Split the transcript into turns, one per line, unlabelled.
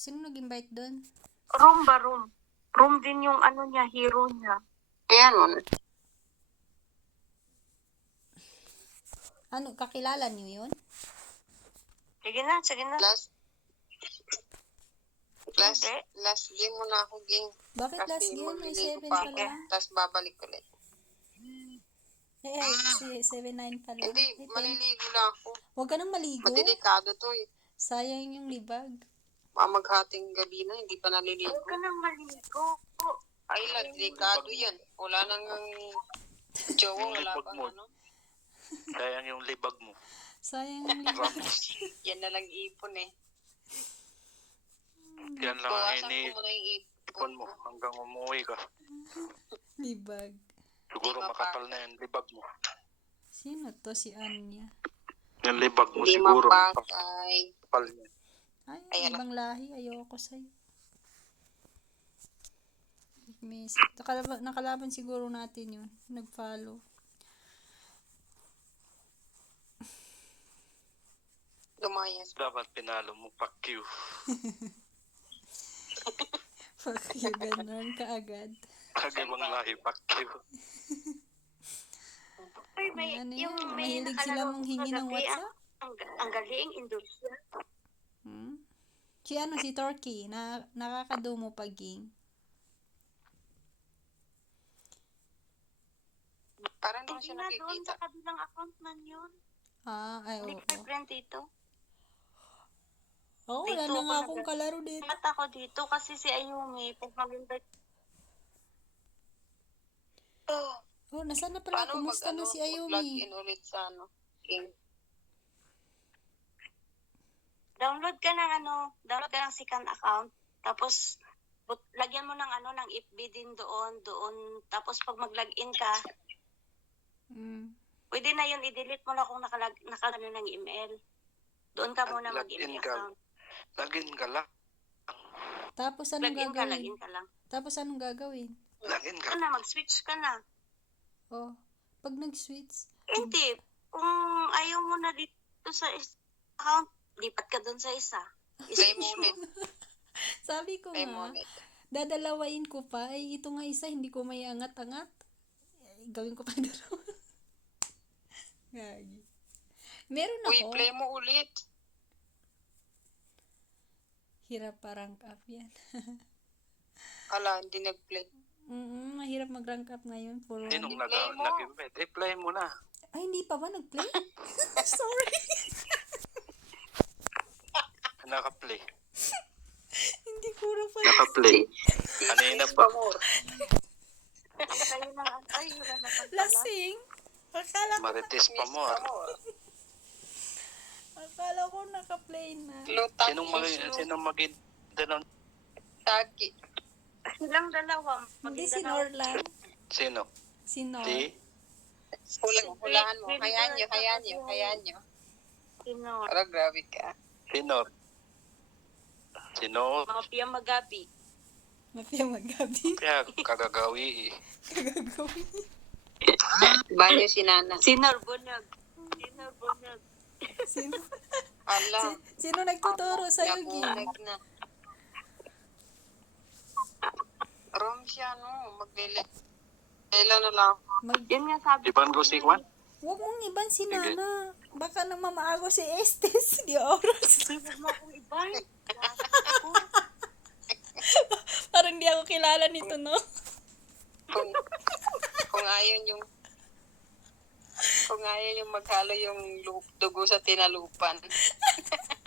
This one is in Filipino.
Sino nag-invite doon?
Room ba, room? Room din yung ano niya, hero niya.
Ayan mo.
Ano, kakilala niyo yun?
Sige na, sige na.
Last game mo na ako, ging.
Bakit last
Kasi
game? May
magliligo
7
pa
pa
ako.
lang.
Tapos babalik ulit.
Si 7-9 pa lang.
Hindi,
Ay, 10.
maliligo lang ako.
Huwag ka nang maligo.
Madelikado to eh.
Sayang yung libag.
Mamaghating gabi na, hindi pa naliligo.
Huwag ka nang maligo.
Ay, delikado yan. Wala nang jowa, wala
Libag
pang
mo.
ano.
Sayang yung libag mo.
Sayang yung libag.
Yan na lang ipon eh.
Yan lang ang
Bawasan ko muna yung
ipon mo hanggang umuwi ka.
Libag.
Siguro
Di
makapal na yung libag mo.
Sino to? Si Anya.
Yung libag mo
Hindi
siguro
mapakay.
makapal na.
Ay,
Ayan.
ibang lahi. Ayoko sa'yo. Nakalaban siguro natin yun. Nag-follow.
Lumayas.
Dapat pinalo mo, fuck you.
Fuck you, ganun kaagad.
Kagibang lahi, fuck you.
Ay, may,
Ano
yung
yan?
may
Mahilig sila
nakalaro
manghingi ng
kagabi,
WhatsApp?
Ang galing, Indonesia.
Si ano, si Turkey, na nakakadumo paging.
Parang doon
Hindi
siya
na doon
nakikita.
sa kabilang account man yun.
Ay,
Hindi
oo.
ka friend dito.
Oo, wala
Dito
na
ako
nga akong kalaro dito.
Mata ko dito kasi si Ayumi, pag mag-invite.
Oh, nasaan na pala?
Paano
Kumusta na si Ayumi?
mag-login ulit sa ano? King.
Download ka ng second account. Tapos, lagyan mo ng ng FB din doon. Tapos, pag mag-login ka, pwede na yun, i-delete mo na kung nakalagay ng email. Doon ka muna
Login
mag-email
ka.
account.
Login ka lang.
Tapos anong
Login
gagawin?
ka lang.
Tapos anong gagawin?
Login ka.
Mag-switch ka na.
Oh, pag nag-switch,
Hindi. Kung ayaw mo na dito sa account, lipat ka doon sa isa.
Play mo ulit.
sabi ko
Play mo
nga,
ulit.
dadalawain ko pa, ay ito nga isa, hindi ko may angat-angat. Gawin ko pa dalawa. Gagi. Meron
Uy,
ako.
play mo ulit.
Hirap pa rank up yan.
Ala, hindi nag-play.
Mahirap mag-rank up ngayon. Puro
Sinong
Play mo.
nag-invite? Play mo na.
Ay, hindi pa ba nag-play? Sorry.
Naka-play.
Hindi ko na pa.
Naka-play. Kanina pa.
Wala na pala.
Lasing.
Marites pa mo.
Akala ko naka-play na.
Lutak.
Sinong mag-invite nun?
Taki.
Silang dalawa.
Hindi si Norlan.
Sino?
Si Nor.
Si?
Hulahan mo. Hayaan nyo.
Sino?
Pero grabe ka.
Sino? Sino?
Mafia Magabi.
Mafia magabi.
Kaya kagagawi eh.
Kagagawin.
Banyo si Nana.
Sinorbunag.
Sino?
Ala.
Sino nagtuturo sa'yo, Gi?
Nabulag na. Rom siya, no? Maglili. Kailan na lang.
Yun nga sabi
Iban ko si Juan?
Huwag mong iban si Nana. Baka nang mamaago si Estes. Di oras.
Huwag mo akong iban.
Parang di ako kilala nito, no?
Kung ayaw yung maghalo yung dugo sa tinalupan.